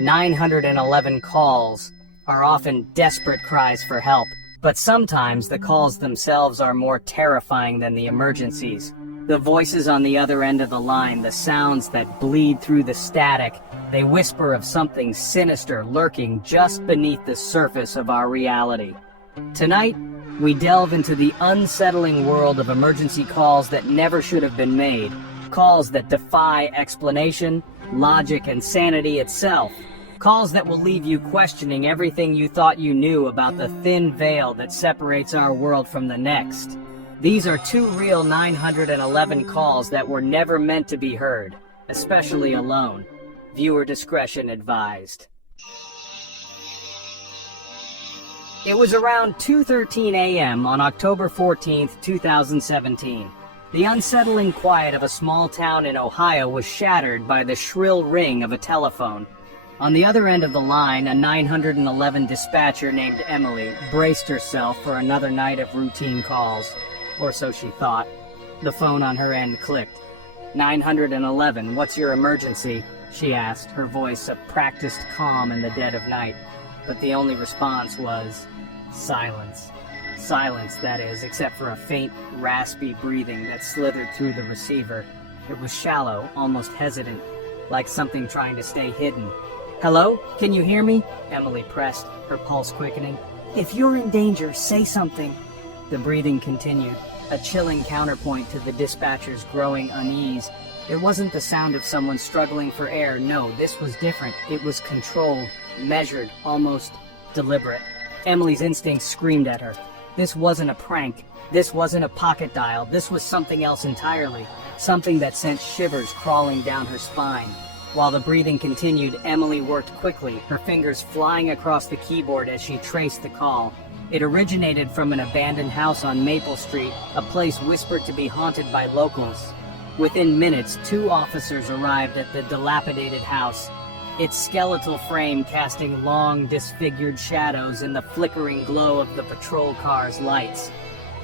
911 calls are often desperate cries for help, but sometimes the calls themselves are more terrifying than the emergencies. The voices on the other end of the line, the sounds that bleed through the static, they whisper of something sinister lurking just beneath the surface of our reality. Tonight, we delve into the unsettling world of emergency calls that never should have been made. Calls that defy explanation, logic, and sanity itself. Calls that will leave you questioning everything you thought you knew about the thin veil that separates our world from the next. These are two real 911 calls that were never meant to be heard, especially alone. Viewer discretion advised. It was around 2:13 a.m. on October 14, 2017. The unsettling quiet of a small town in Ohio was shattered by the shrill ring of a telephone. On the other end of the line, a 911 dispatcher named Emily braced herself for another night of routine calls. Or so she thought. The phone on her end clicked. 911, what's your emergency? She asked, her voice a practiced calm in the dead of night. But the only response was silence. Silence, that is, except for a faint, raspy breathing that slithered through the receiver. It was shallow, almost hesitant, like something trying to stay hidden. Hello? Can you hear me? Emily pressed, her pulse quickening. If you're in danger, say something. The breathing continued, a chilling counterpoint to the dispatcher's growing unease. It wasn't the sound of someone struggling for air. No, this was different. It was controlled, measured, almost deliberate. Emily's instincts screamed at her. This wasn't a prank. This wasn't a pocket dial. This was something else entirely. Something that sent shivers crawling down her spine. While the breathing continued, Emily worked quickly, her fingers flying across the keyboard as she traced the call. It originated from an abandoned house on Maple Street, a place whispered to be haunted by locals. Within minutes, 2 officers arrived at the dilapidated house, its skeletal frame casting long, disfigured shadows in the flickering glow of the patrol car's lights.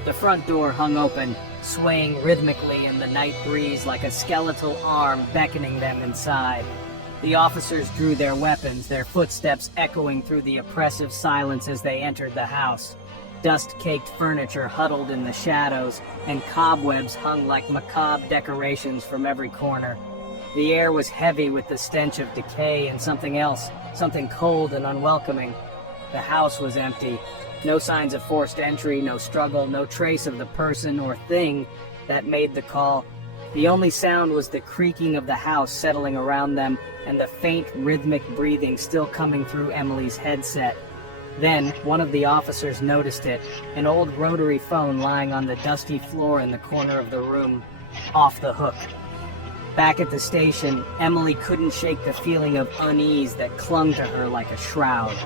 The front door hung open, swaying rhythmically in the night breeze like a skeletal arm beckoning them inside. The officers drew their weapons, their footsteps echoing through the oppressive silence as they entered the house. Dust-caked furniture huddled in the shadows, and cobwebs hung like macabre decorations from every corner. The air was heavy with the stench of decay and something else, something cold and unwelcoming. The house was empty. No signs of forced entry, no struggle, no trace of the person or thing that made the call. The only sound was the creaking of the house settling around them and the faint rhythmic breathing still coming through Emily's headset. Then, one of the officers noticed it, an old rotary phone lying on the dusty floor in the corner of the room, off the hook. Back at the station, Emily couldn't shake the feeling of unease that clung to her like a shroud.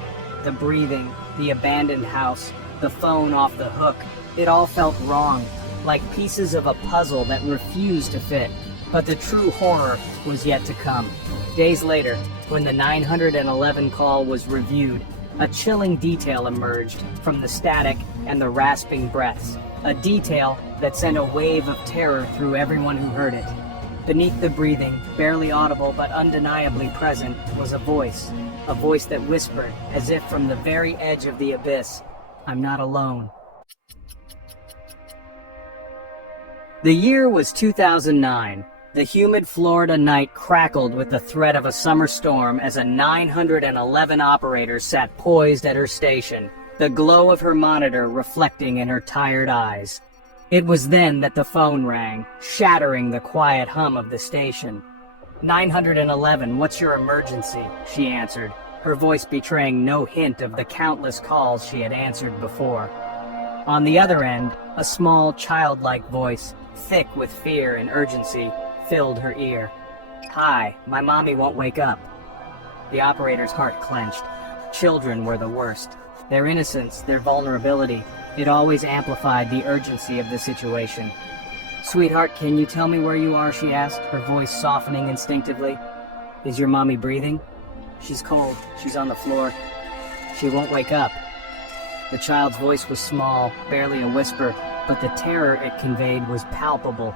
The breathing, the abandoned house, the phone off the hook, it all felt wrong, like pieces of a puzzle that refused to fit. But the true horror was yet to come. Days later, when the 911 call was reviewed, a chilling detail emerged from the static and the rasping breaths. A detail that sent a wave of terror through everyone who heard it. Beneath the breathing, barely audible but undeniably present, was a voice that whispered, as if from the very edge of the abyss, "I'm not alone." The year was 2009. The humid Florida night crackled with the threat of a summer storm as a 911 operator sat poised at her station, the glow of her monitor reflecting in her tired eyes. It was then that the phone rang, shattering the quiet hum of the station. 911, what's your emergency? She answered, her voice betraying no hint of the countless calls she had answered before. On the other end, a small, childlike voice, thick with fear and urgency, filled her ear. Hi, my mommy won't wake up. The operator's heart clenched. Children were the worst. Their innocence, their vulnerability, it always amplified the urgency of the situation. Sweetheart, can you tell me where you are? She asked, her voice softening instinctively. Is your mommy breathing? She's cold. She's on the floor. She won't wake up. The child's voice was small, barely a whisper, but the terror it conveyed was palpable.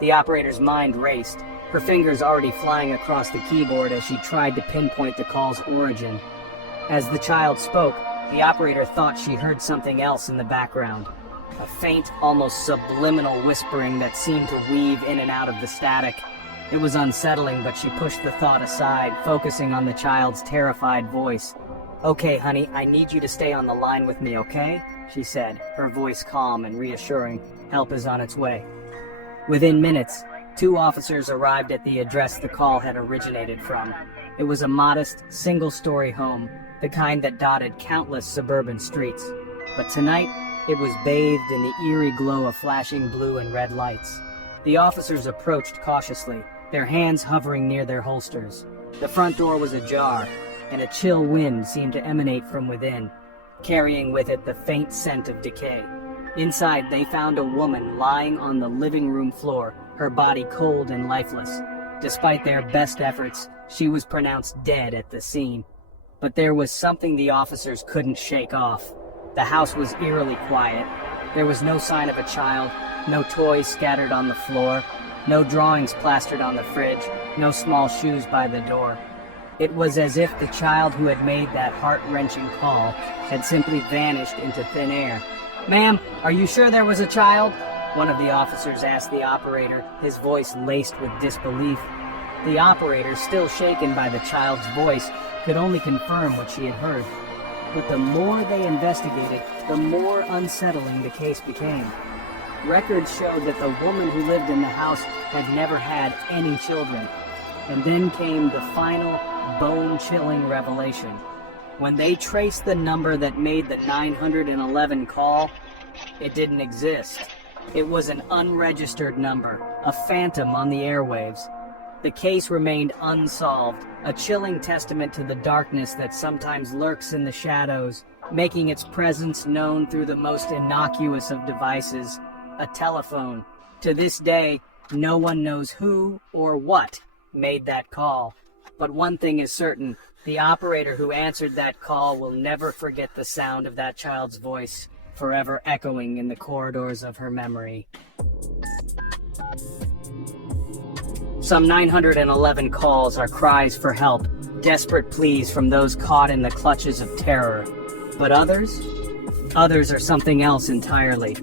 The operator's mind raced. her fingers already flying across the keyboard as she tried to pinpoint the call's origin. As the child spoke, the operator thought she heard something else in the background. A faint, almost subliminal whispering that seemed to weave in and out of the static. It was unsettling, but she pushed the thought aside, focusing on the child's terrified voice. "Okay, honey, I need you to stay on the line with me, okay?" she said, her voice calm and reassuring. "Help is on its way." Within minutes, 2 officers arrived at the address the call had originated from. It was a modest, single-story home, the kind that dotted countless suburban streets. But tonight, it was bathed in the eerie glow of flashing blue and red lights. The officers approached cautiously, their hands hovering near their holsters. The front door was ajar, and a chill wind seemed to emanate from within, carrying with it the faint scent of decay. Inside, they found a woman lying on the living room floor, her body cold and lifeless. Despite their best efforts, she was pronounced dead at the scene. But there was something the officers couldn't shake off. The house was eerily quiet. There was no sign of a child, no toys scattered on the floor, no drawings plastered on the fridge, no small shoes by the door. It was as if the child who had made that heart-wrenching call had simply vanished into thin air. "Ma'am, are you sure there was a child?" one of the officers asked the operator, his voice laced with disbelief. The operator, still shaken by the child's voice, could only confirm what she had heard. But the more they investigated, the more unsettling the case became. Records showed that the woman who lived in the house had never had any children. And then came the final, bone-chilling revelation. When they traced the number that made the 911 call, it didn't exist. It was an unregistered number, a phantom on the airwaves. The case remained unsolved, a chilling testament to the darkness that sometimes lurks in the shadows, making its presence known through the most innocuous of devices, a telephone. To this day, no one knows who or what made that call. But one thing is certain, the operator who answered that call will never forget the sound of that child's voice, forever echoing in the corridors of her memory. Some 911 calls are cries for help, desperate pleas from those caught in the clutches of terror. But others? Others are something else entirely.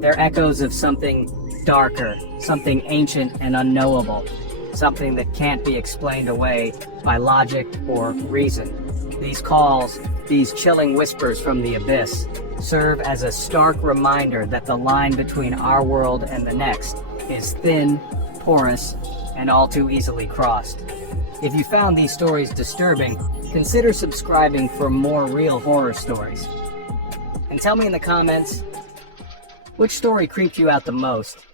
They're echoes of something darker, something ancient and unknowable, something that can't be explained away by logic or reason. These calls, these chilling whispers from the abyss, serve as a stark reminder that the line between our world and the next is thin, porous, and all too easily crossed. If you found these stories disturbing, consider subscribing for more real horror stories. And tell me in the comments, which story creeped you out the most?